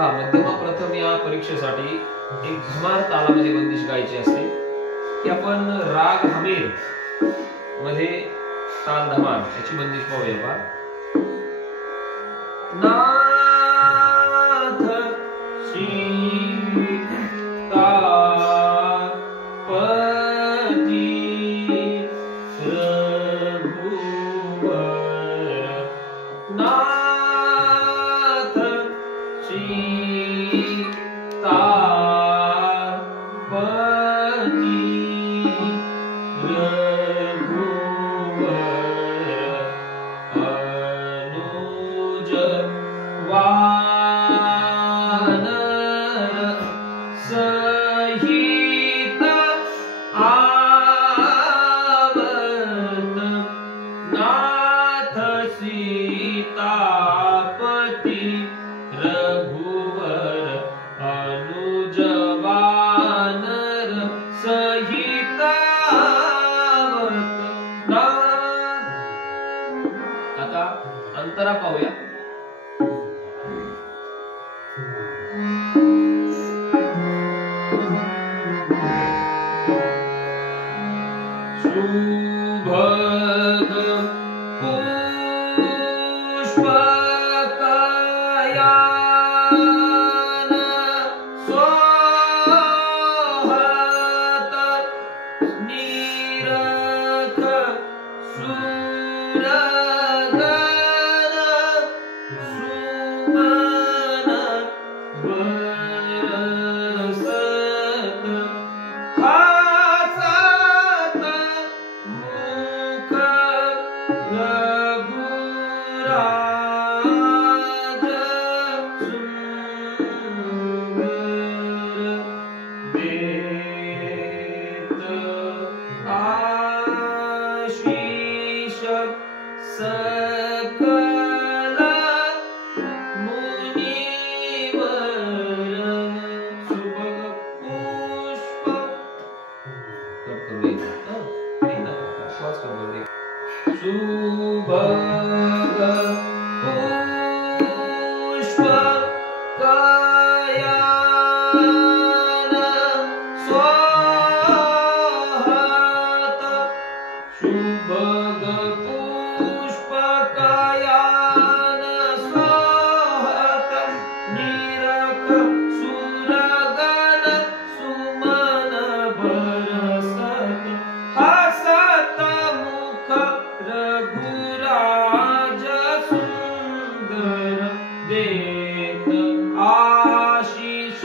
मध्यमा प्रथम या परीक्षेसाठी एक धमार तालामध्ये बंदिश गायची असते. की आपण राग हमीर मध्ये ताल धमार याची बंदिश पाहूया. पहा नाथ सीतापती रघुवर नाथ सीतापती अनुज वानर सहित आवत नाथ सीतापती रघुवर अनुज वानर सहित आवत. आता अंतरा पाहूया. सुभग पुष्पकायान सोहत निरख सुरगन सुमन बरसत हासत मुख रघुराज सुंदर देत आशीष सकल मुनिवर सुभग पुष्प सुभग पुष्पकायान सोहत सुभग पुष्पकायान सोहत निरख सुरगन सुमन बरसत हसत मुख रघुराज सुंदर देत आशीष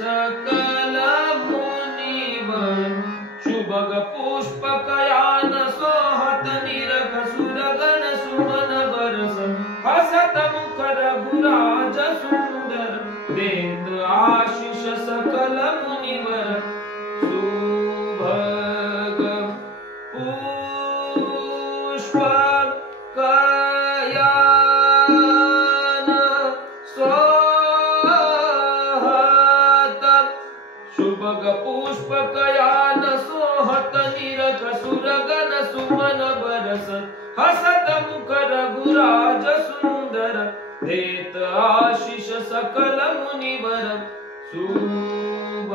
सकल मुनिवर शुभग पुष्पकायान सोहत निरख सुरगन सुमन बरसत हसत मुख रघुराज सुंदर देत आशीष सकल मुनिवर सुभग पुष्पकायान सोहत शुभग पुष्पकायान सोहत निरख सुरगन सुमन बरसत हसत मुख रघुराज सुंदर देत आशीष सकल मुनिवर सुभग.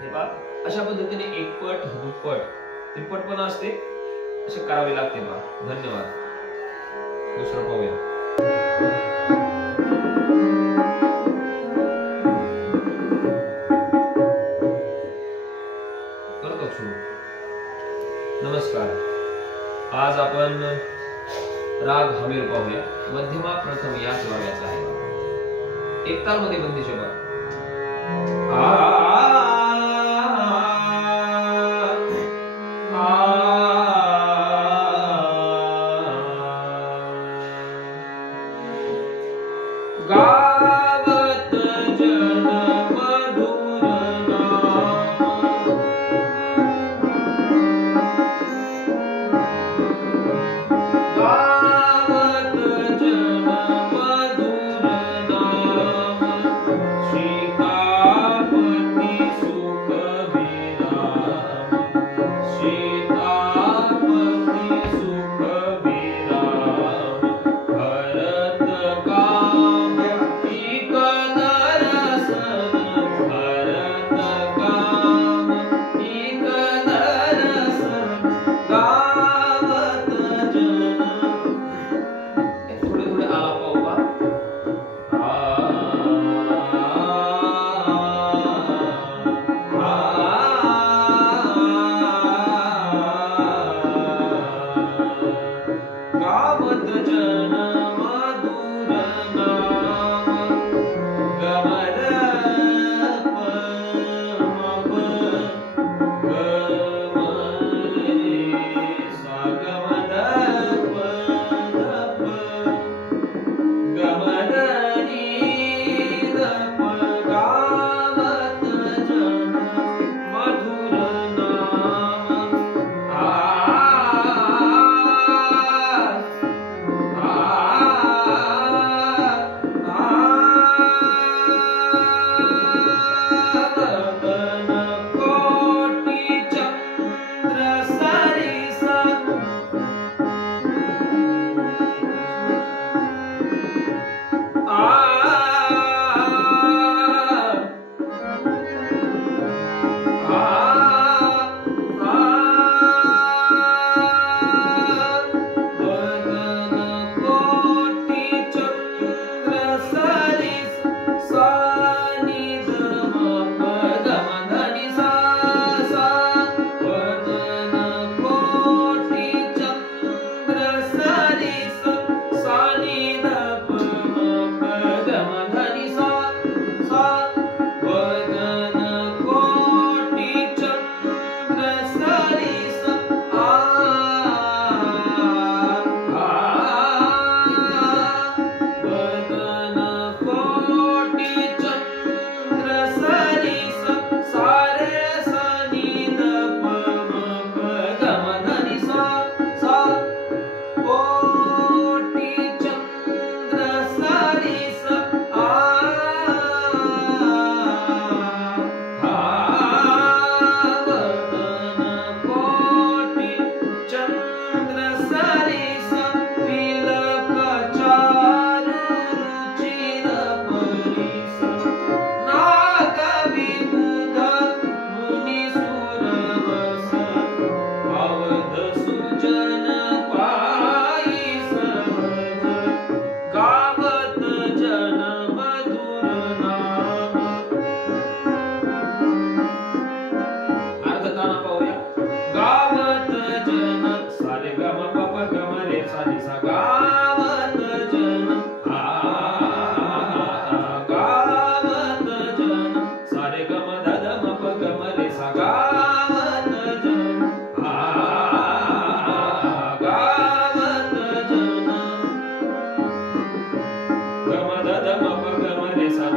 हे बघा अशा पद्धतीने एकपट दुप्पट त्रिपट पण असते असे करावे लागते. बघा धन्यवाद. दुसरं पाहूया. करतो सुरू. नमस्कार. आज आपण राग हमीर पाहूया. मध्यमा प्रथम याच रागाचा आहे. एक ताल मध्ये बंदिश बघा. गावत जन मधुर नाम गावत जन मधुर नाम सीतापती सुख विराम सीतापती सुख विराम भरत काम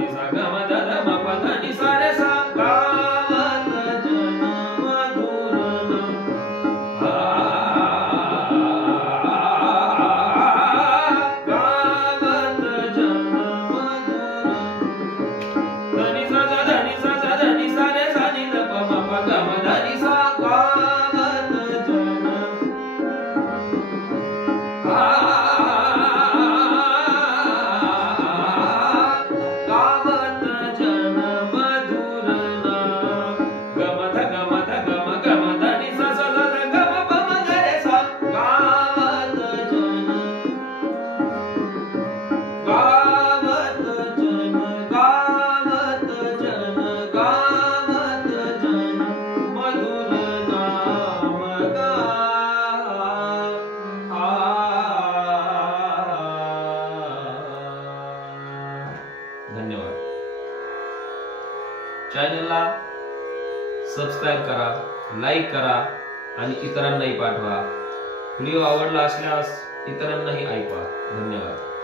नि सा ग म ध ध म प ध नि सा रे सा गावत जन मधुर गावत जन मधुर धनि सा सा धनि सा सा धनि सा रे सा नि ध प म प ग म ध नि सा गावत जन गावत जन मधुर ग म ध ग म ध ग म ग म ध नि सा सा सा ध ग म प म ग रे सा गावत जन गावत जन गावत जन गावत जन मधुर नाम गा धन्यवाद. चॅनलला सबस्क्राईब करा, लाईक करा आणि इतरांनाही पाठवा. व्हिडिओ आवडला असल्यास इतरांनाही ऐकवा. धन्यवाद.